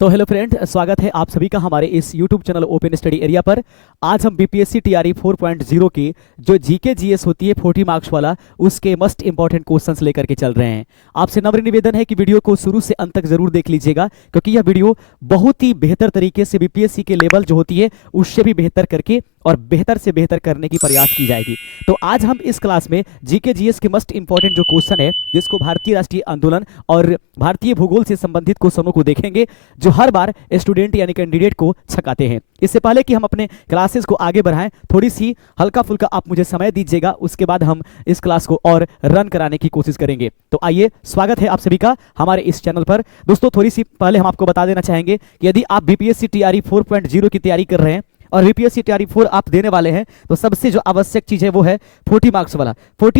तो hello friend, स्वागत है आप सभी का हमारे इस YouTube channel open study area पर। आज हम बीपीएससी टीआरई 4.0 की जो जीके जीएस होती है 40 मार्क्स वाला, उसके मस्ट इंपॉर्टेंट क्वेश्चंस लेकर के चल रहे हैं। आपसे नम्र निवेदन है कि वीडियो को शुरू से अंत तक जरूर देख लीजिएगा, क्योंकि यह वीडियो बहुत ही बेहतर तरीके से बीपीएससी के लेवल जो होती है उससे भी बेहतर करके और बेहतर से बेहतर करने की प्रयास की जाएगी। तो आज हम इस क्लास में जीके जीएस के मस्ट इंपॉर्टेंट जो क्वेश्चन है, जिसको भारतीय राष्ट्रीय आंदोलन और भारतीय भूगोल से संबंधित क्वेश्चनों को देखेंगे, जो हर बार स्टूडेंट यानी कैंडिडेट को छकाते हैं। इससे पहले कि हम अपने क्लासेस को आगे बढ़ाएं, थोड़ी सी हल्का फुल्का आप मुझे समय दीजिएगा, उसके बाद हम इस क्लास को और रन कराने की कोशिश करेंगे। तो आइए, स्वागत है आप सभी का हमारे इस चैनल पर। दोस्तों, थोड़ी सी पहले हम आपको बता देना चाहेंगे कि यदि आप बीपीएससी टीआरई 4.0 की तैयारी कर रहे हैं और बीपीएससी टीआरई 4 आप देने वाले हैं, तो सबसे जो आवश्यक चीज है वो है 40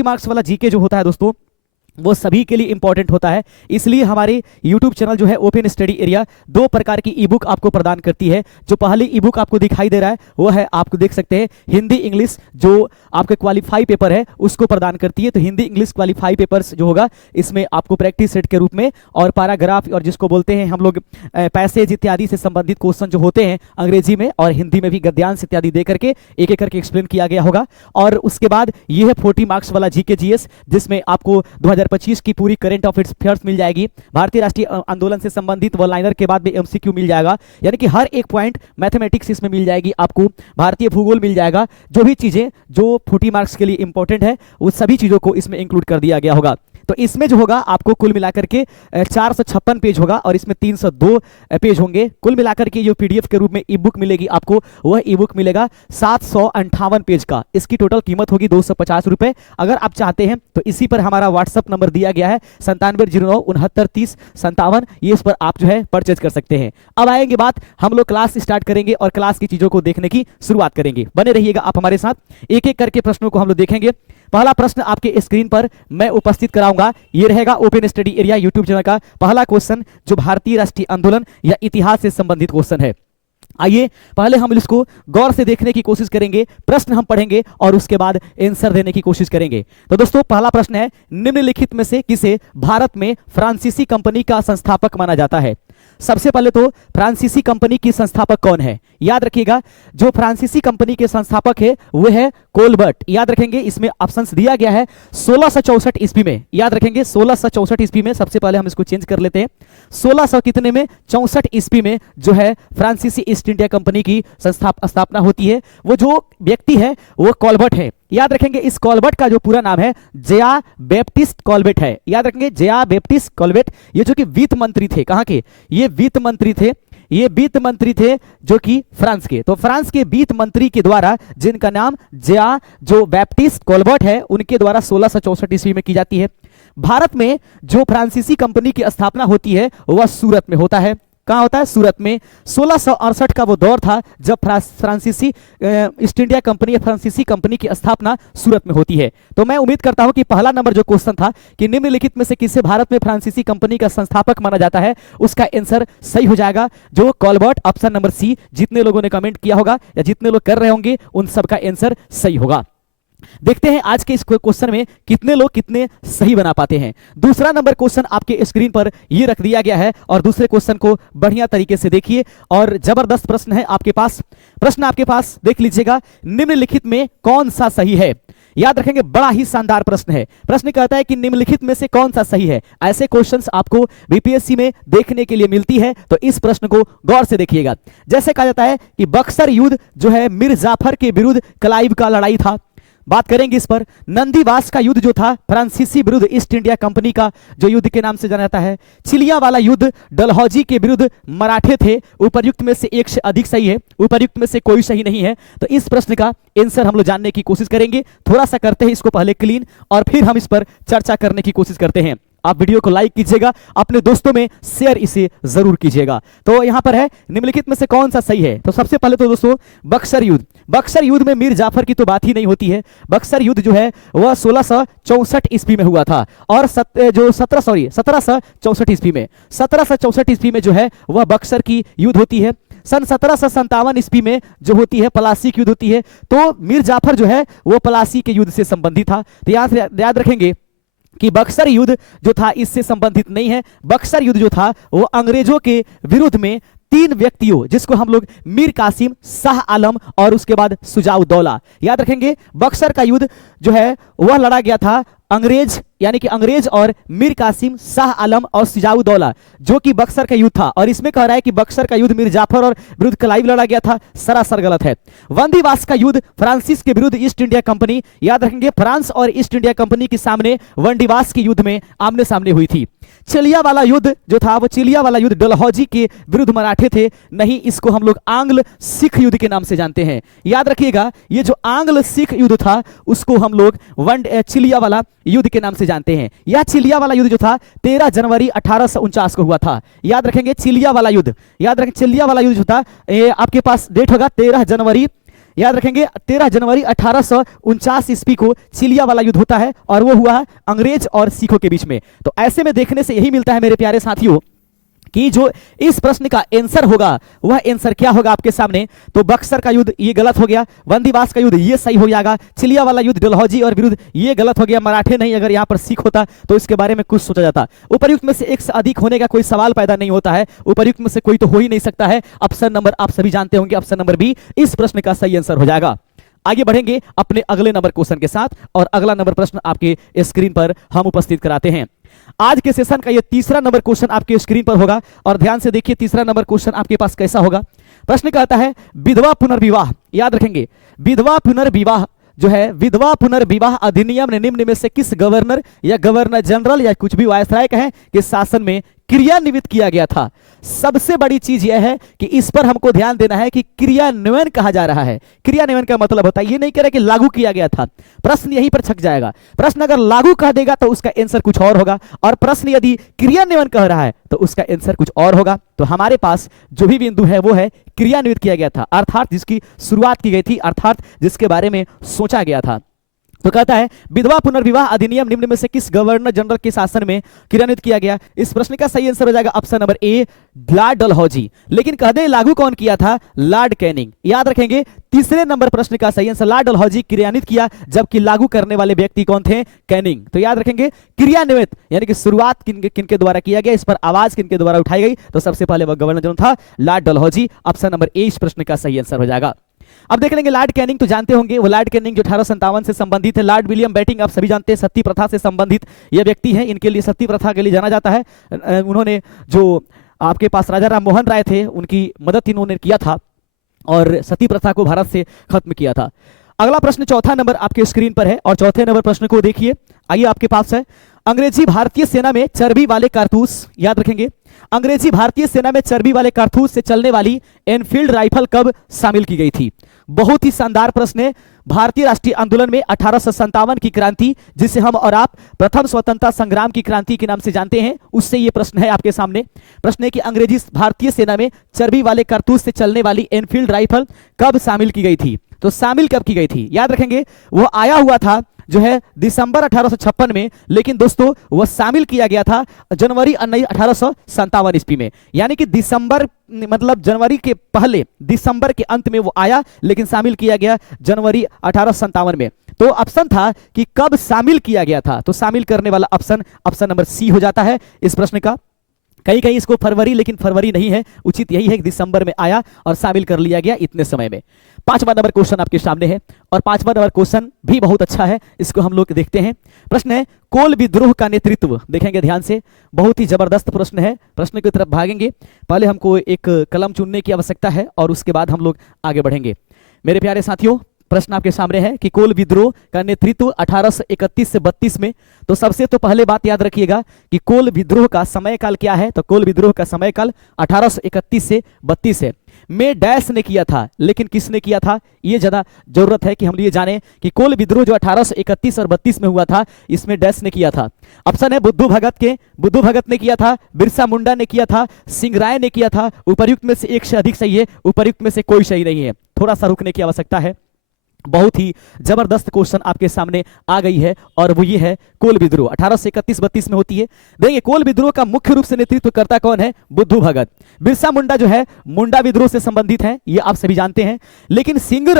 मार्क्स वाला जीके जो होता है दोस्तों, वो सभी के लिए इंपॉर्टेंट होता है। इसलिए हमारे YouTube चैनल जो है ओपन स्टडी एरिया दो प्रकार की ई बुक आपको प्रदान करती है। जो पहली ई बुक आपको दिखाई दे रहा है वो है, आपको देख सकते हैं, हिंदी इंग्लिश जो आपके क्वालिफाई पेपर है उसको प्रदान करती है। तो हिंदी इंग्लिश क्वालिफाई पेपर्स जो होगा, इसमें आपको प्रैक्टिस सेट के रूप में और पैराग्राफ और जिसको बोलते हैं हम लोग पैसेज इत्यादि से संबंधित क्वेश्चन जो होते हैं अंग्रेजी में और हिंदी में भी गद्यांश इत्यादि दे करके एक एक करके एक्सप्लेन किया गया होगा। और उसके बाद ये है 40 मार्क्स वाला जीके जीएस, जिसमें आपको 2025 की पूरी करंट अफेयर्स मिल जाएगी। भारतीय राष्ट्रीय आंदोलन से संबंधित वन लाइनर के बाद भी एमसीक्यू मिल जाएगा, यानी कि हर एक पॉइंट मैथमेटिक्स इसमें मिल जाएगी आपको, भारतीय भूगोल मिल जाएगा। जो भी चीजें जो 40 मार्क्स के लिए इंपॉर्टेंट है वो सभी चीजों को इसमें इंक्लूड कर दिया गया होगा। तो इसमें जो होगा आपको कुल मिलाकर के 456 पेज होगा और इसमें 302 पेज होंगे। कुल मिलाकर के जो पीडीएफ के रूप में ई बुक मिलेगी आपको, वह ई बुक मिलेगा 758 पेज का। इसकी टोटल कीमत होगी 250 रुपए। अगर आप चाहते हैं तो इसी पर हमारा व्हाट्सअप नंबर दिया गया है 9709693057, ये इस पर आप जो है परचेज कर सकते हैं। अब आएंगे बात, हम लोग क्लास स्टार्ट करेंगे और क्लास की चीजों को देखने की शुरुआत करेंगे। बने रहिएगा आप हमारे साथ, एक एक करके प्रश्नों को हम लोग देखेंगे। पहला प्रश्न आपके स्क्रीन पर मैं उपस्थित कराऊंगा, ये रहेगा open study area YouTube channel का पहला क्वेश्चन, जो भारतीय राष्ट्रीय आंदोलन या इतिहास से संबंधित क्वेश्चन है। आइए पहले हम इसको गौर से देखने की कोशिश करेंगे, प्रश्न हम पढ़ेंगे और उसके बाद आंसर देने की कोशिश करेंगे। तो दोस्तों, पहला प्रश्न है, निम्नलिखित में से किसे भारत में फ्रांसीसी कंपनी का संस्थापक माना जाता है? सबसे पहले तो फ्रांसीसी कंपनी की संस्थापक कौन है? याद रखिएगा, जो फ्रांसीसी कंपनी के संस्थापक है वो है कोलबर्ट। याद रखेंगे, इसमें ऑप्शंस दिया गया है 1664 ईस्वी में। याद रखेंगे 1664 ईस्वी में। सबसे पहले हम इसको चेंज कर लेते हैं, 1600 कितने में, 64 ईस्वी में जो है फ्रांसीसी ईस्ट इंडिया कंपनी की स्थापना होती है। वो जो व्यक्ति है वो कोलबर्ट है। याद रखेंगे, इस कोलबर्ट का जो पूरा नाम है जेआ बैप्टिस्ट कोलबर्ट है। याद रखेंगे, जेआ बैप्टिस्ट कोलबर्ट, ये जो कि वित्त मंत्री थे। कहां के? ये वित्त मंत्री थे, ये वित्त मंत्री थे जो कि फ्रांस के। तो फ्रांस के वित्त मंत्री के द्वारा, जिनका नाम जेआ जो बैप्टिस्ट कोलबर्ट है, उनके द्वारा 1664 ईस्वी में की जाती है। भारत में जो फ्रांसीसी कंपनी की स्थापना होती है वह सूरत में होता है। कहाँ होता है? सूरत में। 1668 का वो दौर था जब फ्रांसीसी ईस्ट इंडिया कंपनी या फ्रांसीसी कंपनी की स्थापना सूरत में होती है। तो मैं उम्मीद करता हूं कि पहला नंबर जो क्वेश्चन था कि निम्नलिखित में से किसे भारत में फ्रांसीसी कंपनी का संस्थापक माना जाता है, उसका आंसर सही हो जाएगा जो कोलबर्ट, ऑप्शन नंबर सी। जितने लोगों ने कमेंट किया होगा या जितने लोग कर रहे होंगे उन सबका आंसर सही होगा। देखते हैं आज के इस क्वेश्चन में कितने लोग कितने सही बना पाते हैं। दूसरा नंबर क्वेश्चन आपके स्क्रीन पर ये रख दिया गया है और दूसरे क्वेश्चन को बढ़िया तरीके से देखिए और जबरदस्त प्रश्न है आपके पास। प्रश्न आपके पास देख लीजिएगा, निम्नलिखित में कौन सा सही है? याद रखेंगे, बड़ा ही शानदार प्रश्न है। प्रश्न कहता है कि निम्नलिखित में से कौन सा सही है। ऐसे क्वेश्चंस आपको बीपीएससी में देखने के लिए मिलती है, तो इस प्रश्न को गौर से देखिएगा। जैसे कहा जाता है कि बक्सर युद्ध जो है मीर जाफर के विरुद्ध क्लाइव का लड़ाई था, बात करेंगे इस पर। नंदीवास का युद्ध जो था फ्रांसीसी विरुद्ध ईस्ट इंडिया कंपनी का जो युद्ध के नाम से जाना जाता है। चिलिया वाला युद्ध डलहौजी के विरुद्ध मराठे थे। उपर्युक्त में से एक से अधिक सही है, उपर्युक्त में से कोई सही नहीं है। तो इस प्रश्न का आंसर हम लोग जानने की कोशिश करेंगे। थोड़ा सा करते हैं इसको पहले क्लीन और फिर हम इस पर चर्चा करने की कोशिश करते हैं। आप वीडियो को लाइक कीजिएगा, अपने दोस्तों में शेयर इसे जरूर कीजिएगा। तो यहां पर है, निम्नलिखित में से कौन सा सही है? तो सबसे पहले तो दोस्तो64 बक्सर युद्ध। बक्सर युद्ध में मीर जाफर की तो बात ही नहीं होती है। बक्सर युद्ध जो है वह 1664 ईस्वी में हुआ था और 1764 ईस्वी में, 1764 ईस्वी में जो है वह बक्सर की युद्ध होती है। सन 1757 ईस्वी में जो होती है पलासी की युद्ध होती है। तो मीर जाफर जो है वो पलासी के युद्ध से संबंधित था। तो याद रखेंगे कि बक्सर युद्ध जो था इससे संबंधित नहीं है। बक्सर युद्ध जो था वो अंग्रेजों के विरुद्ध में 3 व्यक्तियों, जिसको हम लोग मीर कासिम, शाह आलम और उसके बाद शुजाउद्दौला, याद रखेंगे। बक्सर का युद्ध जो है वह लड़ा गया था अंग्रेज, यानी कि अंग्रेज और मीर कासिम, शाह आलम और शुजाउद्दौला, जो कि बक्सर का युद्ध था। और इसमें कह रहा है कि बक्सर का युद्ध मीर जाफर और विरुद्ध क्लाइव लड़ा गया था, सरासर गलत है। वंदीवास का युद्ध फ्रांसिस के विरुद्ध ईस्ट इंडिया कंपनी, याद रखेंगे फ्रांस और ईस्ट इंडिया कंपनी के सामने वंदीवास के युद्ध में आमने सामने हुई थी। चिलिया वाला युद्ध जो था वो चिलिया वाला युद्ध डलहौजी के विरुद्ध मराठे थे, नहीं, इसको हम लोग आंग्ल सिख युद्ध के नाम से जानते हैं। याद रखिएगा, ये जो आंग्ल सिख युद्ध था उसको हम लोग चिलिया वाला युद्ध के नाम से जानते हैं। यह चिलिया वाला युद्ध जो था 13 जनवरी 1849 को हुआ था। याद रखेंगे चिलिया वाला युद्ध, याद रखें चिलिया वाला युद्ध जो था आपके पास डेट होगा 13 जनवरी, याद रखेंगे 13 जनवरी 1849 ईस्वी को चिलिया वाला युद्ध होता है और वो हुआ अंग्रेज और सिखों के बीच में। तो ऐसे में देखने से यही मिलता है मेरे प्यारे साथियों कि जो इस प्रश्न का आंसर होगा वह आंसर क्या होगा आपके सामने। तो बक्सर का युद्ध ये गलत हो गया, वंदीवास का युद्ध ये सही हो जाएगा, चिलिया वाला युद्ध डलहौजी और विरुद्ध ये गलत हो गया, मराठे नहीं, अगर यहाँ पर सिख होता तो इसके बारे में कुछ सोचा जाता। उपर्युक्त में से एक से अधिक होने का कोई सवाल पैदा नहीं होता है, उपर्युक्त में से कोई तो हो ही नहीं सकता है। ऑप्शन नंबर आप सभी जानते होंगे, ऑप्शन नंबर बी इस प्रश्न का सही आंसर हो जाएगा। आगे बढ़ेंगे अपने अगले नंबर क्वेश्चन के साथ और अगला नंबर प्रश्न आपके स्क्रीन पर हम उपस्थित कराते हैं। आज के सेशन का ये तीसरा नंबर क्वेश्चन आपके स्क्रीन पर होगा और ध्यान से देखिए तीसरा नंबर क्वेश्चन आपके पास कैसा होगा। प्रश्न कहता है विधवा पुनर्विवाह, याद रखेंगे विधवा पुनर्विवाह जो है, विधवा पुनर्विवाह अधिनियम ने निम्न में से किस गवर्नर या गवर्नर जनरल या कुछ भी वायसराय कहें कि शासन में क्रियान्वित किया गया था। सबसे बड़ी चीज यह है कि इस पर हमको ध्यान देना है कि क्रियान्वयन कहा जा रहा है। क्रियान्वयन का मतलब होता है, ये नहीं कह रहा कि लागू किया गया था, प्रश्न यहीं पर छक जाएगा। प्रश्न अगर लागू कह देगा तो उसका आंसर कुछ और होगा, और प्रश्न यदि क्रियान्वयन कह रहा है तो उसका आंसर कुछ और होगा। तो हमारे पास जो भी बिंदु है वो है क्रियान्वित किया गया था, अर्थात जिसकी शुरुआत की गई थी, अर्थात जिसके बारे में सोचा गया था। तो कहता है विधवा पुनर्विवाह अधिनियम निम्न में से किस गवर्नर जनरल के शासन में क्रियान्वित किया गया। इस प्रश्न का सही आंसर हो जाएगा option number A Lord Dalhousie. लेकिन कह दे लागू कौन किया था, लॉर्ड कैनिंग। याद रखेंगे तीसरे नंबर प्रश्न का सही आंसर लॉर्ड डलहौजी क्रियान्वित किया, जबकि लागू करने वाले व्यक्ति कौन थे, कैनिंग। तो याद रखेंगे क्रियान्वित यानी कि शुरुआत किनके द्वारा किया गया, इस पर आवाज किनके द्वारा उठाई गई, तो सबसे पहले वह गवर्नर जनरल था Lord Dalhousie. Option number A इस प्रश्न का सही आंसर हो जाएगा। अब देख लेंगे लॉर्ड कैनिंग, तो जानते होंगे वो लॉर्ड कैनिंग जो 1857 से संबंधित है। लॉर्ड विलियम बेटिंग आप सभी जानते हैं सती प्रथा से संबंधित ये व्यक्ति हैं, इनके लिए सती प्रथा के लिए जाना जाता है। उन्होंने जो आपके पास राजा राम मोहन राय थे उनकी मदद इन्होंने किया था और सती प्रथा को भारत से खत्म किया था। अगला प्रश्न चौथा नंबर आपके स्क्रीन पर है और चौथे नंबर प्रश्न को देखिए, आइए आपके पास है अंग्रेजी भारतीय सेना में चर्बी वाले कारतूस, याद रखेंगे अंग्रेजी भारतीय सेना में चर्बी वाले कारतूस से चलने वाली एनफील्ड राइफल कब शामिल की गई थी। बहुत ही शानदार प्रश्न है। भारतीय राष्ट्रीय आंदोलन में 1857 की क्रांति, जिसे हम और आप प्रथम स्वतंत्रता संग्राम की क्रांति के नाम से जानते हैं, उससे ये प्रश्न है आपके सामने। प्रश्न है कि अंग्रेजी भारतीय सेना में चर्बी वाले कारतूस से चलने वाली एनफील्ड राइफल कब शामिल की गई थी। तो शामिल कब की गई थी, याद रखेंगे वो आया हुआ था जो है दिसंबर 1856 में, लेकिन दोस्तों वह शामिल किया गया था जनवरी 1857 ईस्वी में। यानी कि दिसंबर मतलब जनवरी के पहले दिसंबर के अंत में वो आया, लेकिन शामिल किया गया जनवरी 1857 में। तो ऑप्शन था कि कब शामिल किया गया था, तो शामिल करने वाला ऑप्शन नंबर सी हो जाता है इस प्रश्न का। कहीं कहीं इसको फरवरी, लेकिन फरवरी नहीं है, उचित यही है कि दिसंबर में आया और शामिल कर लिया गया इतने समय में। पांचवा नंबर क्वेश्चन आपके सामने है और पांचवा नंबर क्वेश्चन भी बहुत अच्छा है, इसको हम लोग देखते हैं। प्रश्न है कोल विद्रोह का नेतृत्व, देखेंगे ध्यान से, बहुत ही जबरदस्त प्रश्न है। प्रश्न की तरफ भागेंगे, पहले हमको एक कलम चुनने की आवश्यकता है और उसके बाद हम लोग आगे बढ़ेंगे। मेरे प्यारे साथियों, प्रश्न आपके सामने है कि कोल विद्रोह का नेतृत्व 1831 से 32 में। तो सबसे तो पहले बात याद रखिएगा कि कोल विद्रोह का समय काल क्या है, तो कोल विद्रोह का समय काल 1831 से 32 है। में डैश ने किया था, लेकिन किसने किया था, ये ज्यादा जरूरत है कि हम ये जाने कि कोल विद्रोह जो 1831 और 32 में हुआ था, इसमें डैश ने किया था। ऑप्शन है बुद्धू भगत ने किया था, बिरसा मुंडा ने किया था, सिंह राय ने किया था। उपर्युक्त में से एक से अधिक सही है, उपर्युक्त में से कोई सही नहीं है, थोड़ा सा रुकने की आवश्यकता है। बहुत ही जबरदस्त क्वेश्चन आपके सामने आ गई है और वो ये है कोल विद्रोह 1831-32 में होती है। देखिए कोल विद्रोह का मुख्य रूप से नेतृत्व करता कौन है, बुद्धू भगत। बिरसा मुंडा जो है मुंडा विद्रोह से संबंधित है, ये आप सभी जानते हैं। लेकिन सिंह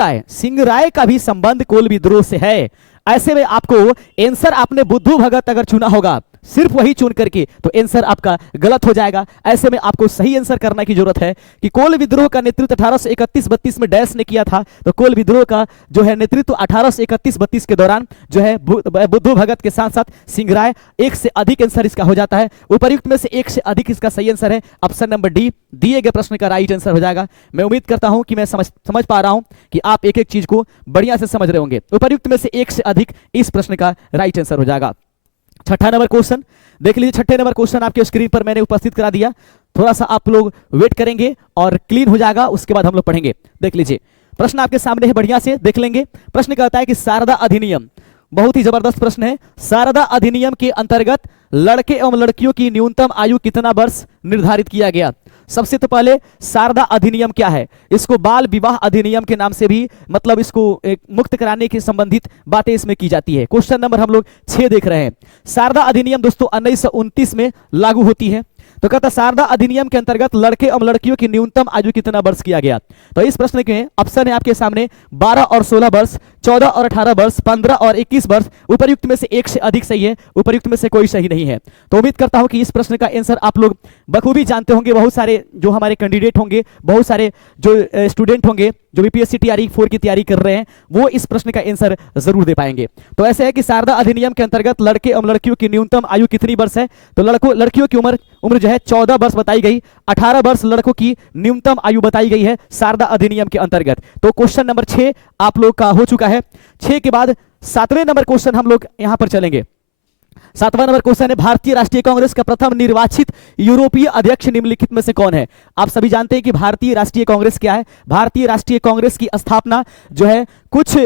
राय का भी संबंध कोल विद्रोह से है। ऐसे में आपको आंसर आपने बुद्धू भगत अगर चुना होगा सिर्फ वही चुन करके तो आंसर आपका गलत हो जाएगा। ऐसे में आपको सही आंसर करने की जरूरत है कि कोल विद्रोह का नेतृत्व 1831-32 में डैश ने किया था। तो कोल विद्रोह का जो है नेतृत्व 1831-32 के दौरान जो है बुद्धू भगत के साथ साथ सिंहराय। एक से अधिक आंसर इसका हो जाता है। उपर्युक्त में से एक से अधिक इसका सही आंसर है ऑप्शन नंबर डी, दिए गए प्रश्न का राइट आंसर हो जाएगा। मैं उम्मीद करता हूं कि मैं समझ पा रहा हूं कि आप एक एक चीज को बढ़िया से समझ रहे होंगे। उपर्युक्त में से एक से अधिक इस प्रश्न का राइट आंसर हो जाएगा। छठा नंबर क्वेश्चन देख लीजिए। छठे नंबर क्वेश्चन आपके स्क्रीन पर मैंने उपस्थित करा दिया, थोड़ा सा आप लोग वेट करेंगे और क्लीन हो जाएगा, उसके बाद हम लोग पढ़ेंगे। देख लीजिए प्रश्न आपके सामने है, बढ़िया से देख लेंगे। प्रश्न कहता है कि शारदा अधिनियम, बहुत ही जबरदस्त प्रश्न है। शारदा अधिनियम के अंतर्गत लड़के एवं लड़कियों की न्यूनतम आयु कितना वर्ष निर्धारित किया गया? सबसे तो पहले शारदा अधिनियम क्या है? इसको बाल विवाह अधिनियम के नाम से भी मतलब इसको एक मुक्त कराने की संबंधित बातें इसमें की जाती है। क्वेश्चन नंबर हम लोग 6 देख रहे हैं। शारदा अधिनियम दोस्तों 1929 में लागू होती है। तो कहता शारदा अधिनियम के अंतर्गत लड़के और लड़कियों की न्यूनतम आयु कितना वर्ष किया गया? तो इस प्रश्न के ऑप्शन है आपके सामने 12 और 16 वर्ष, 14 और 18 वर्ष, 15 और 21 वर्ष। उपर्युक्त में से एक से अधिक सही है, उपर्युक्त में से कोई सही नहीं है। तो उम्मीद करता हूं कि इस प्रश्न का आंसर आप लोग बखूबी जानते होंगे। बहुत सारे जो हमारे कैंडिडेट होंगे, बहुत सारे जो स्टूडेंट होंगे जो बीपीएससी टीआरई 4 की तैयारी कर रहे हैं, वो इस प्रश्न का आंसर जरूर दे पाएंगे। तो ऐसे है कि शारदा अधिनियम के अंतर्गत लड़के और लड़कियों की न्यूनतम आयु कितनी वर्ष है? तो लड़कियों की उम्र जो है 14 वर्ष बताई गई, 18 वर्ष लड़कों की न्यूनतम आयु बताई गई है शारदा अधिनियम के अंतर्गत। तो क्वेश्चन नंबर 6 आप लोग का हो चुका है। 6 के बाद 7वें नंबर क्वेश्चन हम लोग यहां पर चलेंगे। 7वां नंबर क्वेश्चन है भारतीय राष्ट्रीय कांग्रेस का प्रथम निर्वाचित यूरोपीय अध्यक्ष निम्नलिखित में से कौन है? आप सभी जानते हैं कि भारतीय राष्ट्रीय कांग्रेस क्या है। भारतीय राष्ट्रीय कांग्रेस की स्थापना जो है कुछ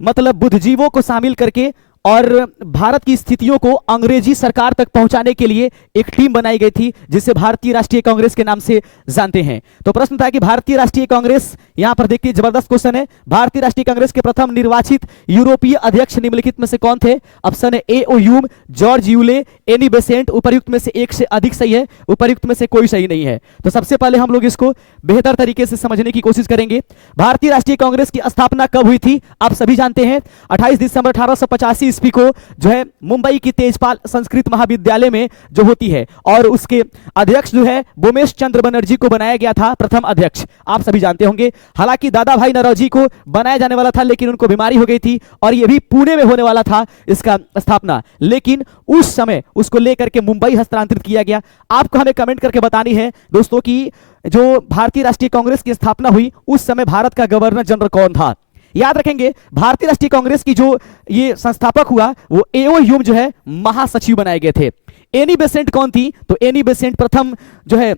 मतलब बुद्धिजीवों को शामिल करके और भारत की स्थितियों को अंग्रेजी सरकार तक पहुंचाने के लिए एक टीम बनाई गई थी, जिसे भारतीय राष्ट्रीय कांग्रेस के नाम से जानते हैं। तो प्रश्न था कि भारतीय राष्ट्रीय कांग्रेस, यहां पर देखिए जबरदस्त क्वेश्चन है, भारतीय राष्ट्रीय कांग्रेस के प्रथम निर्वाचित यूरोपीय अध्यक्ष निम्नलिखित में से कौन थे? ऑप्शन है A O Hume, George Yule, Annie Besant. उपर्युक्त में से एक से अधिक सही है, उपर्युक्त में से कोई सही नहीं है। तो सबसे पहले हम लोग इसको बेहतर तरीके से समझने की कोशिश करेंगे। भारतीय राष्ट्रीय कांग्रेस की स्थापना कब हुई थी? आप सभी जानते हैं 28 दिसंबर 1885 ईस्वी को जो है मुंबई की तेजपाल संस्कृत महाविद्यालय में जो होती है, और उसके अध्यक्ष जो है बोमेश चंद्र बनर्जी को बनाया गया था प्रथम अध्यक्ष। आप सभी जानते होंगे। हालांकि दादा भाई नौरोजी को बनाया जाने वाला था, लेकिन उनको बीमारी हो गई थी और यह भी पुणे में होने वाला था इसका स्थापना, लेकिन उस समय उसको लेकर के मुंबई हस्तांतरित किया गया। आपको हमें कमेंट करके बतानी है दोस्तों कि जो भारतीय राष्ट्रीय कांग्रेस की स्थापना हुई उस समय भारत का गवर्नर जनरल कौन था? याद रखेंगे भारतीय राष्ट्रीय कांग्रेस की जो ये संस्थापक हुआ वो ए.ओ. ह्यूम जो है महासचिव बनाए गए थे। एनी बेसेंट कौन थी? तो एनी बेसेंट प्रथम जो है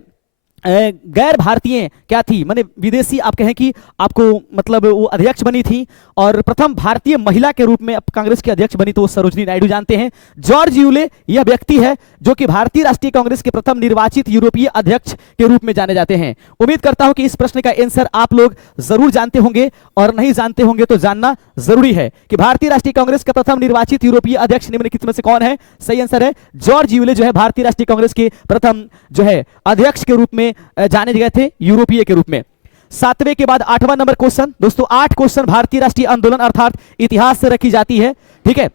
गैर भारतीय क्या थी, माने विदेशी आप कहें कि आपको मतलब वो अध्यक्ष बनी थी, और प्रथम भारतीय महिला के रूप में कांग्रेस के अध्यक्ष बनी तो वो सरोजनी नायडू जानते हैं। जॉर्ज यूले यह व्यक्ति है जो कि भारतीय राष्ट्रीय कांग्रेस के प्रथम निर्वाचित यूरोपीय अध्यक्ष के रूप में जाने जाते हैं। उम्मीद करता हूं कि इस प्रश्न का आंसर आप लोग जरूर जानते होंगे, और नहीं जानते होंगे तो जानना जरूरी है कि भारतीय राष्ट्रीय कांग्रेस का प्रथम निर्वाचित यूरोपीय अध्यक्ष निम्नलिखित में से कौन है? सही आंसर है जॉर्ज यूले जो है भारतीय राष्ट्रीय कांग्रेस के प्रथम जो है अध्यक्ष के रूप में जाने गए थे, यूरोपीय के रूप में। 7वें के बाद 8वां नंबर क्वेश्चन दोस्तों, 8 क्वेश्चन भारतीय राष्ट्रीय आंदोलन अर्थात इतिहास से रखी जाती है, ठीक है,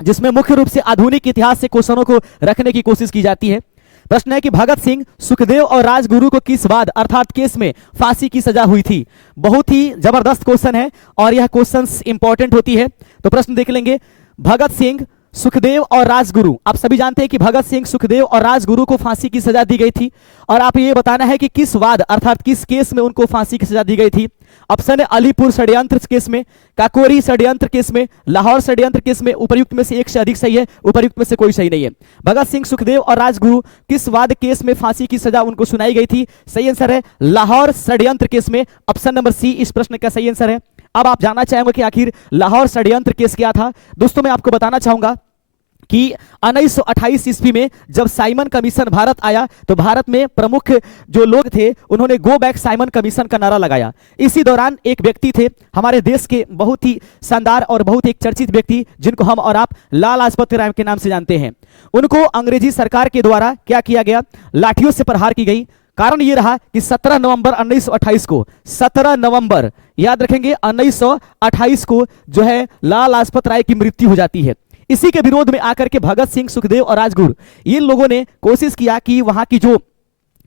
जिसमें मुख्य रूप से आधुनिक इतिहास से क्वेश्चनों को रखने की कोशिश की जाती है। प्रश्न है कि भगत सिंह, सुखदेव और राजगुरु को किस वाद अर्थात केस में फांसी की सजा हुई थी? बहुत ही जबरदस्त क्वेश्चन है और यह क्वेश्चन इंपॉर्टेंट होती है। तो प्रश्न देख लेंगे। भगत सिंह, सुखदेव और राजगुरु, आप सभी जानते हैं कि भगत सिंह, सुखदेव और राजगुरु को फांसी की सजा दी गई थी, और आप ये बताना है कि किस वाद अर्थात किस केस में उनको फांसी की सजा दी गई थी। ऑप्शन है अलीपुर षड्यंत्र केस में, काकोरी षड्यंत्र केस में, लाहौर षड्यंत्र केस में। उपर्युक्त में से एक से अधिक सही है, उपर्युक्त में से कोई सही नहीं है। भगत सिंह, सुखदेव और राजगुरु किस वाद केस में फांसी की सजा उनको सुनाई गई थी? सही आंसर है लाहौर षड्यंत्र केस में, ऑप्शन नंबर सी इस प्रश्न का सही आंसर है। अब आप जानना चाहेंगे कि आखिर लाहौर षड्यंत्र केस क्या था? दोस्तों मैं आपको बताना चाहूंगा कि 1928 ईस्वी में जब साइमन कमीशन भारत आया तो भारत में प्रमुख जो लोग थे उन्होंने गो बैक साइमन कमीशन का नारा लगाया। इसी दौरान एक व्यक्ति थे हमारे देश के बहुत ही शानदार और बहुत ही चर्चित व्यक्ति, जिनको हम और आप लाला लाजपत राय के नाम से जानते हैं। उनको अंग्रेजी सरकार के द्वारा क्या किया गया? लाठियों से प्रहार की गई, कारण ये रहा कि 17 नवंबर 1928 को, 17 नवंबर याद रखेंगे 1928 को जो है लाला लाजपत राय की मृत्यु हो जाती है। इसी के विरोध में आकर के भगत सिंह, सुखदेव और राजगुरु इन लोगों ने कोशिश किया कि वहां की जो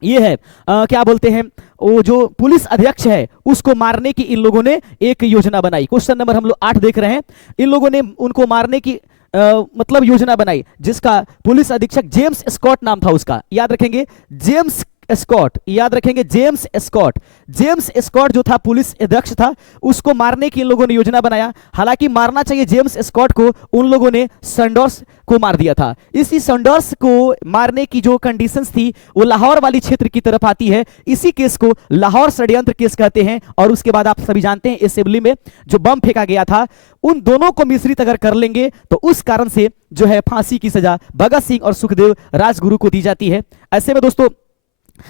ये है क्या बोलते हैं, वो जो पुलिस अध्यक्ष है उसको मारने की इन लोगों ने एक योजना बनाई। क्वेश्चन नंबर हम लोग 8 देख रहे हैं। इन लोगों ने उनको मारने की मतलब योजना बनाई, जिसका पुलिस अधीक्षक जेम्स स्कॉट नाम था उसका, याद रखेंगे जेम्स स्कॉट, याद रखेंगे जेम्स स्कॉट। जेम्स स्कॉट जो था पुलिस अध्यक्ष था, उसको मारने की इन लोगों ने योजना बनाया। हालांकि मारना चाहिए जेम्स स्कॉट को, उन लोगों ने सैंडर्स को मार दिया था। इसी सैंडर्स को मारने की जो कंडीशंस थी वो लाहौर वाली क्षेत्र की तरफ आती है। इसी केस को लाहौर षड्यंत्र केस कहते हैं। और उसके बाद आप सभी जानते हैं असेंबली में जो बम फेंका गया था, उन दोनों को मिश्रित अगर कर लेंगे तो उस कारण से जो है फांसी की सजा भगत सिंह और सुखदेव राजगुरु को दी जाती है। ऐसे में दोस्तों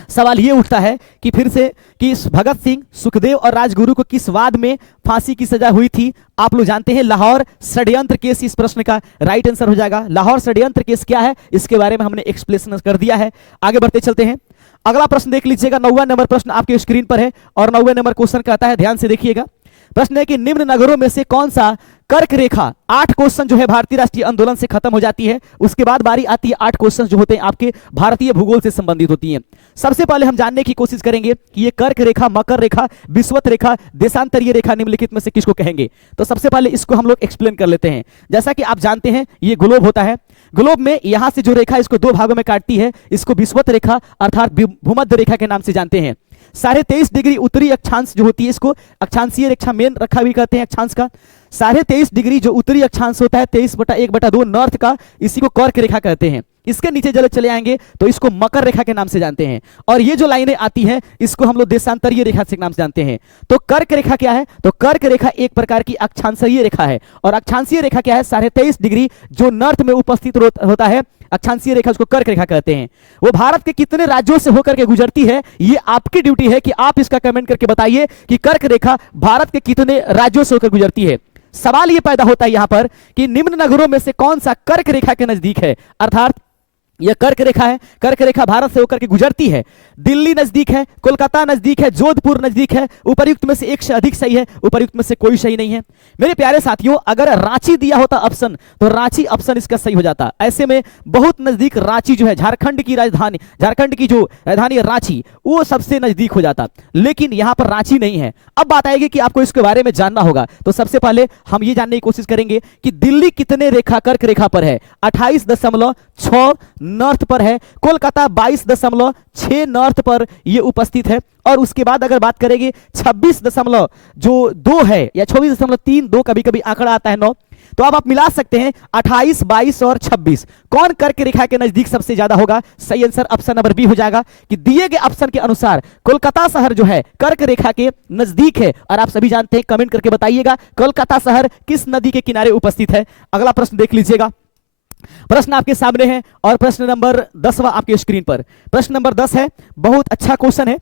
सवाल ये उठता है कि फिर से कि भगत सिंह, सुखदेव और राजगुरु को किस वाद में फांसी की सजा हुई थी? आप लोग जानते हैं लाहौर षड्यंत्र केस इस प्रश्न का राइट आंसर हो जाएगा। लाहौर षड्यंत्र केस क्या है इसके बारे में हमने एक्सप्लेनेशन कर दिया है। आगे बढ़ते चलते हैं। अगला प्रश्न देख लीजिएगा, 9वां नंबर प्रश्न आपके स्क्रीन पर है और 9वें नंबर क्वेश्चन कहता है, ध्यान से देखिएगा। प्रश्न है कि निम्न नगरों में से कौन सा कर्क रेखा, 8 क्वेश्चन जो है भारतीय राष्ट्रीय आंदोलन से खत्म हो जाती है। उसके बाद बारी आती है 8 क्वेश्चन जो होते हैं आपके भारतीय भूगोल से संबंधित होती हैं। सबसे पहले हम जानने की कोशिश करेंगे कि ये कर्क रेखा, मकर रेखा, विषुवत रेखा, देशांतरीय रेखा निम्नलिखित में से किसको कहेंगे। तो सबसे पहले इसको हम लोग एक्सप्लेन कर लेते हैं। जैसा कि आप जानते हैं ये ग्लोब होता है। ग्लोब में यहां से जो रेखा इसको 2 भागों में काटती है, इसको विषुवत रेखा अर्थात भूमध्य रेखा के नाम से जानते हैं। 23.5 डिग्री उत्तरी अक्षांश जो होती है इसको अक्षांशीय रेखा मेन रखा भी कहते हैं अक्षांश का। 23.5 डिग्री जो उत्तरी अक्षांश होता है 23/1/2 नॉर्थ का, इसी को कर्क रेखा कहते हैं। इसके नीचे जब चले आएंगे तो इसको मकर रेखा के नाम से जानते हैं। और ये जो लाइनें आती हैं इसको हम लोग देशांतरीय रेखा से नाम से जानते हैं। तो कर्क रेखा क्या है? तो कर्क रेखा एक प्रकार की अक्षांशीय रेखा है। और अक्षांशीय रेखा क्या है? 23.5 डिग्री जो नॉर्थ में उपस्थित होता है अक्षांशीय रेखा, उसको कर्क रेखा कहते हैं। वो भारत के कितने राज्यों से होकर के गुजरती है, ये आपकी ड्यूटी है कि आप इसका कमेंट करके बताइए कि कर्क रेखा भारत के कितने राज्यों से होकर गुजरती है। सवाल ये पैदा होता है यहां पर कि निम्न नगरों में से कौन सा कर्क रेखा के नजदीक है, अर्थात यह कर्क रेखा है। कर्क रेखा भारत से होकर के गुजरती है। दिल्ली नजदीक है, कोलकाता नजदीक है, जोधपुर नजदीक है। उपर्युक्त में से एक से अधिक सही है, उपर्युक्त में से कोई सही नहीं है। मेरे प्यारे साथियों, अगर रांची दिया होता ऑप्शन तो रांची ऑप्शन इसका सही हो जाता। ऐसे में बहुत नजदीक रांची जो है, झारखंड की राजधानी, झारखंड की जो राजधानी है रांची, वो सबसे नजदीक हो जाता। लेकिन यहां पर रांची नहीं है। अब बात आएगी कि आपको इसके बारे में जानना होगा। तो सबसे पहले हम ये जानने की कोशिश करेंगे कि दिल्ली कितने रेखा कर्क रेखा पर है। 28.6 नॉर्थ पर है। कोलकाता 22.6 नॉर्थ पर यह उपस्थित है। और उसके बाद अगर बात करेंगे 26.2 है या 26.32, कभी कभी आंकड़ा आता है 9, तो अब आप मिला सकते हैं 28, 22 और 26। कौन कर्क रेखा के नजदीक सबसे ज्यादा होगा? सही आंसर ऑप्शन नंबर बी हो जाएगा कि दिए गए ऑप्शन के अनुसार कोलकाता शहर जो है कर्क रेखा के नजदीक है। और आप सभी जानते हैं, कमेंट करके बताइएगा कोलकाता शहर किस नदी के किनारे उपस्थित है। अगला प्रश्न देख लीजिएगा। प्रश्न आपके सामने है और प्रश्न नंबर 10वां आपके स्क्रीन पर। प्रश्न नंबर 10 है, बहुत अच्छा क्वेश्चन है।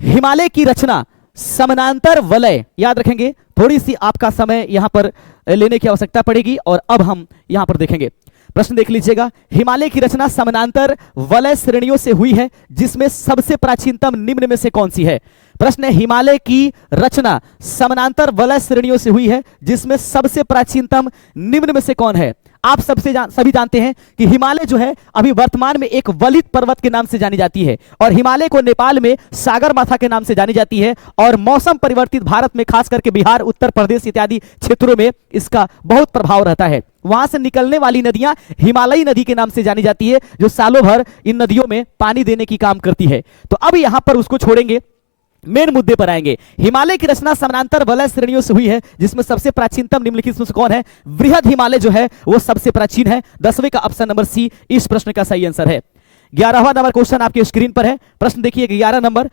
हिमालय की रचना समानांतर वलय, याद रखेंगे, थोड़ी सी आपका समय यहां पर लेने की आवश्यकता पड़ेगी और अब हम यहां पर देखेंगे। प्रश्न देख लीजिएगा। हिमालय की रचना समानांतर वलय श्रेणियों से हुई है, जिसमें सबसे प्राचीनतम निम्न में से कौन सी है? प्रश्न है, हिमालय की रचना समानांतर वलय श्रेणियों से हुई है, जिसमें सबसे प्राचीनतम निम्न में से कौन है? आप सभी जानते हैं कि हिमालय जो है अभी वर्तमान में एक वलित पर्वत के नाम से जानी जाती है। और हिमालय को नेपाल में सागर माथा के नाम से जानी जाती है। और मौसम परिवर्तित भारत में, खास करके बिहार, उत्तर प्रदेश इत्यादि क्षेत्रों में इसका बहुत प्रभाव रहता है। वहां से निकलने वाली नदियां हिमालयी नदी के नाम से जानी जाती है, जो सालों भर इन नदियों में पानी देने की काम करती है। तो अब यहां पर उसको छोड़ेंगे, मेन मुद्दे पर आएंगे। हिमालय की रचना समानांतर वलय श्रेणियों से हुई है, जिसमें सबसे प्राचीनतम निम्नलिखित में से कौन है? बृहद हिमालय जो है वो सबसे प्राचीन है। 10वें का ऑप्शन नंबर सी इस प्रश्न का सही आंसर है। 11वां नंबर क्वेश्चन आपके स्क्रीन पर है। प्रश्न देखिए 11 नंबर,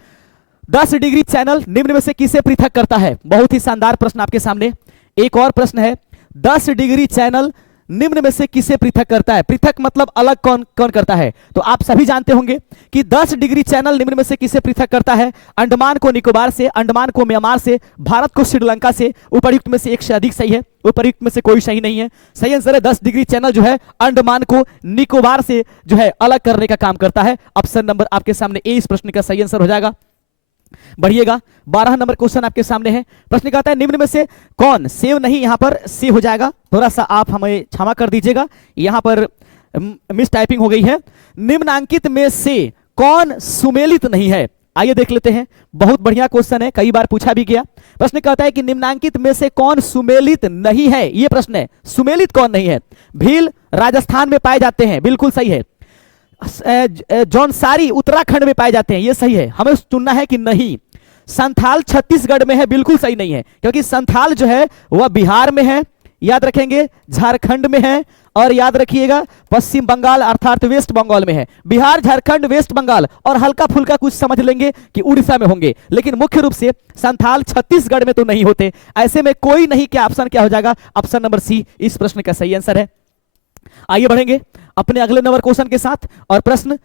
10 डिग्री चैनल निम्न में से किसे पृथक करता है? बहुत ही शानदार प्रश्न आपके सामने। एक और प्रश्न है, 10 डिग्री चैनल निम्न में से किसे पृथक करता है? पृथक मतलब अलग कौन कौन करता है? तो आप सभी जानते होंगे कि 10 डिग्री चैनल निम्न में से किसे पृथक करता है? अंडमान को निकोबार से, अंडमान को म्यांमार से, भारत को श्रीलंका से। उपर्युक्त में से एक से अधिक सही है, उपर्युक्त में से कोई सही नहीं है। सही आंसर है 10 डिग्री चैनल जो है अंडमान को निकोबार से जो है अलग करने का काम करता है। ऑप्शन नंबर आपके सामने ए इस प्रश्न का सही आंसर हो जाएगा। बढ़िएगा, 12 नंबर क्वेश्चन आपके सामने है। प्रश्न कहता है निम्न में से कौन, सेव नहीं, यहां पर सी हो जाएगा, थोड़ा सा आप हमें क्षमा कर दीजिएगा, यहां पर मिस टाइपिंग हो गई है। निम्नांकित में से कौन सुमेलित नहीं है? आइए देख लेते हैं, बहुत बढ़िया क्वेश्चन है, कई बार पूछा भी गया। प्रश्न कहता है कि निम्नांकित में से कौन सुमेलित नहीं है, यह प्रश्न है। सुमेलित कौन नहीं है? भील राजस्थान में पाए जाते हैं, बिल्कुल सही है। जौनसारी उत्तराखंड में पाए जाते हैं, यह सही है, हमें चुनना है कि नहीं। संथाल छत्तीसगढ़ में है, बिल्कुल सही नहीं है, क्योंकि संथाल जो है वह बिहार में है, याद रखेंगे, झारखंड में है, और याद रखिएगा पश्चिम बंगाल अर्थात वेस्ट बंगाल में है। बिहार, झारखंड, वेस्ट बंगाल और हल्का फुल्का कुछ समझ लेंगे कि उड़ीसा में होंगे, लेकिन मुख्य रूप से संथाल छत्तीसगढ़ में तो नहीं होते। ऐसे में कोई नहीं, क्या ऑप्शन क्या हो जाएगा? ऑप्शन नंबर सी इस प्रश्न का सही आंसर है। आइए बढ़ेंगे अपने अगले नंबर क्वेश्चन के साथ और प्रश्न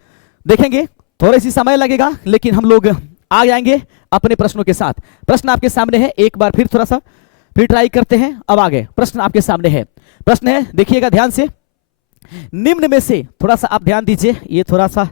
देखेंगे। थोड़ा सी समय लगेगा लेकिन हम लोग आ जाएंगे अपने प्रश्नों के साथ। प्रश्न आपके सामने है, एक बार फिर थोड़ा सा फिर ट्राई करते हैं। अब आगे प्रश्न आपके सामने है, प्रश्न है, देखिएगा ध्यान से। निम्न में से, थोड़ा सा आप ध्यान दीजिए, ये थोड़ा सा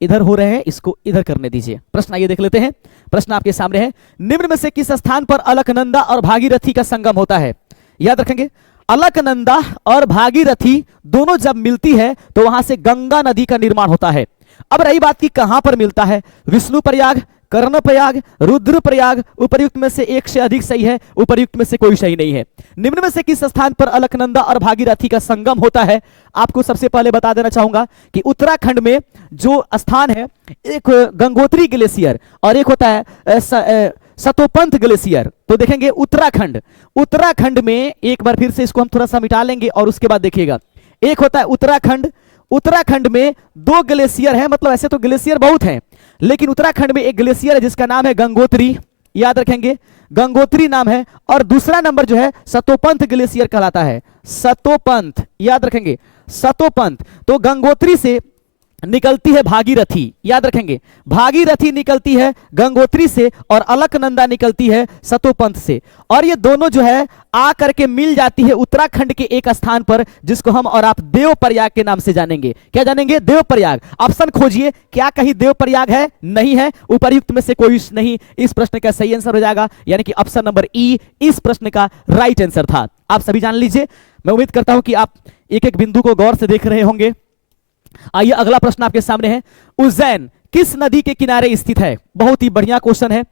इधर हो रहे हैं, इसको इधर करने दीजिए। प्रश्न आइए देख लेते हैं। प्रश्न आपके सामने है, निम्न में से किस स्थान पर अलकनंदा और भागीरथी का संगम होता है? याद रखेंगे, अलकनंदा और भागीरथी दोनों जब मिलती है तो वहां से गंगा नदी का निर्माण होता है। अब रही बात की कहां पर मिलता है, विष्णु प्रयाग, कर्णप्रयाग, रुद्रप्रयाग, उपर्युक्त में से एक से अधिक सही है, उपर्युक्त में से कोई सही नहीं है। निम्न में से किस स्थान पर अलकनंदा और भागीरथी का संगम होता है? आपको सबसे पहले बता देना चाहूंगा कि उत्तराखंड में जो स्थान है, एक गंगोत्री ग्लेशियर और एक होता है सतोपंथ ग्लेशियर। तो देखेंगे उत्तराखंड, उत्तराखंड में एक बार फिर से इसको हम थोड़ा सा मिटा लेंगे और उसके बाद देखिएगा, एक होता है उत्तराखंड, उत्तराखंड में 2 ग्लेशियर है, मतलब ऐसे तो ग्लेशियर बहुत हैं, लेकिन उत्तराखंड में एक ग्लेशियर है जिसका नाम है गंगोत्री, याद रखेंगे गंगोत्री नाम है, और दूसरा नंबर जो है सतोपंथ ग्लेशियर कहलाता है, सतोपंथ, याद रखेंगे सतोपंथ। तो गंगोत्री से निकलती है भागीरथी, याद रखेंगे भागीरथी निकलती है गंगोत्री से और अलकनंदा निकलती है सतोपंथ से, और ये दोनों जो है आ करके मिल जाती है उत्तराखंड के एक स्थान पर जिसको हम और आप देवप्रयाग के नाम से जानेंगे। क्या जानेंगे? देवप्रयाग। ऑप्शन खोजिए, क्या कहीं देवप्रयाग है? नहीं है, उपर्युक्त में से कोई नहीं। इस प्रश्न का सही आंसर हो जाएगा, यानी कि ऑप्शन नंबर ई इस प्रश्न का राइट आंसर था। आप सभी जान लीजिए, मैं उम्मीद करता हूं कि आप एक एक बिंदु को गौर से देख रहे होंगे। आइए अगला प्रश्न आपके सामने है, उज्जैन किस नदी के किनारे स्थित है? बहुत ही बढ़िया क्वेश्चन है,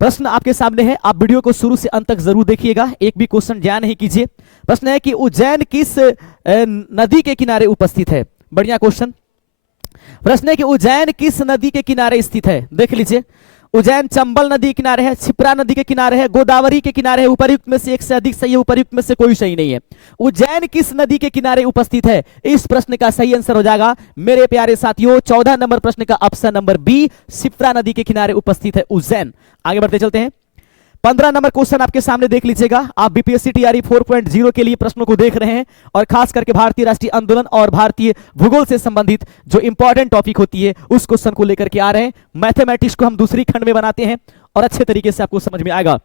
प्रश्न आपके सामने है, आप वीडियो को शुरू से अंत तक जरूर देखिएगा, एक भी क्वेश्चन ध्यान नहीं कीजिए। प्रश्न है कि उज्जैन किस नदी के किनारे उपस्थित है? बढ़िया क्वेश्चन। प्रश्न है कि उज्जैन किस नदी के किनारे स्थित है? देख लीजिए, उज्जैन चंबल नदी के किनारे है, क्षिप्रा नदी के किनारे है, गोदावरी के किनारे है, उपर्युक्त में से एक से अधिक सही है, उपर्युक्त में से कोई सही नहीं है। उज्जैन किस नदी के किनारे उपस्थित है? इस प्रश्न का सही आंसर हो जाएगा मेरे प्यारे साथियों 14 नंबर प्रश्न का ऑप्शन नंबर बी, क्षिप्रा नदी के किनारे उपस्थित है उज्जैन। आगे बढ़ते चलते हैं, 15 नंबर क्वेश्चन आपके सामने देख लीजिएगा। आप बीपीएससी टीआरई 4.0 के लिए प्रश्नों को देख रहे हैं और खास करके भारतीय राष्ट्रीय आंदोलन और भारतीय भूगोल से संबंधित जो इंपॉर्टेंट टॉपिक होती है उस क्वेश्चन को लेकर के आ रहे हैं। मैथमेटिक्स को हम दूसरी खंड में बनाते हैं और अच्छे तरीके से आपको समझ में आएगा।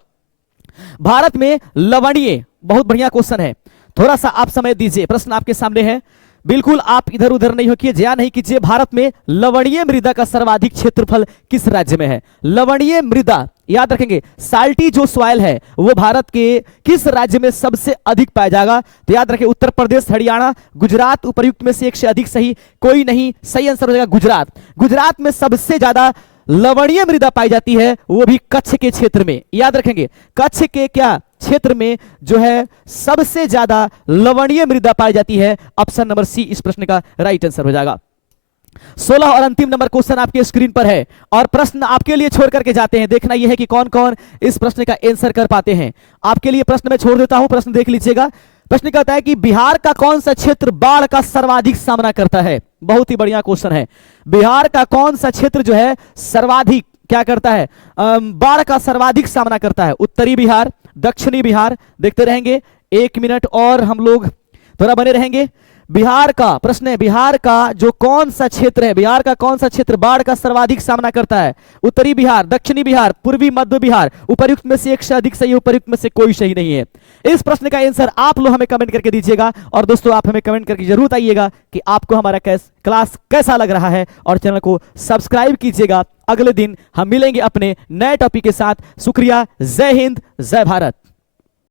भारत में लवणीय, बहुत बढ़िया क्वेश्चन है, थोड़ा सा आप समय दीजिए, प्रश्न आपके सामने है, बिल्कुल आप इधर उधर नहीं होकिए, जया नहीं कीजिए। भारत में लवणीय मृदा का सर्वाधिक क्षेत्रफल किस राज्य में है? लवणीय मृदा, याद रखेंगे साल्टी जो सॉइल है वो भारत के किस राज्य में सबसे अधिक पाया जाएगा? तो याद रखें उत्तर प्रदेश, हरियाणा, गुजरात, उपर्युक्त में से एक से अधिक सही कोई नहीं, सही आंसर हो जाएगा गुजरात। गुजरात में सबसे ज्यादा लवणीय मृदा पाई जाती है, वो भी कच्छ के क्षेत्र में, याद रखेंगे कच्छ के क्या क्षेत्र में जो है सबसे ज्यादा लवणीय मृदा पाई जाती है। ऑप्शन नंबर सी इस प्रश्न का राइट आंसर हो जाएगा। 16 और अंतिम नंबर क्वेश्चन आपके स्क्रीन पर है और प्रश्न आपके लिए छोड़ करके जाते हैं, देखना यह है कि कौन कौन इस प्रश्न का आंसर कर पाते हैं। आपके लिए प्रश्न मैं छोड़ देता हूं, प्रश्न देख लीजिएगा। प्रश्न कहता है कि बिहार का कौन सा क्षेत्र बाढ़ का सर्वाधिक सामना करता है? बहुत ही बढ़िया क्वेश्चन है। बिहार का कौन सा क्षेत्र जो है सर्वाधिक क्या करता है? बाढ़ का सर्वाधिक सामना करता है। उत्तरी बिहार, दक्षिणी बिहार, देखते रहेंगे 1 मिनट और हम लोग थोड़ा बने रहेंगे। बिहार का प्रश्न है, बिहार का जो कौन सा क्षेत्र है, बिहार का कौन सा क्षेत्र बाढ़ का सर्वाधिक सामना करता है? उत्तरी बिहार, दक्षिणी बिहार, पूर्वी मध्य बिहार। उपर्युक्त में से एक से अधिक सही, उपर्युक्त में से कोई सही नहीं है। इस प्रश्न का आंसर आप लोग हमें कमेंट करके दीजिएगा। और दोस्तों आप हमें कमेंट करके जरूर आइएगा कि आपको हमारा क्लास कैसा लग रहा है, और चैनल को सब्सक्राइब कीजिएगा। अगले दिन हम मिलेंगे अपने नए टॉपिक के साथ। शुक्रिया, जय हिंद, जय भारत।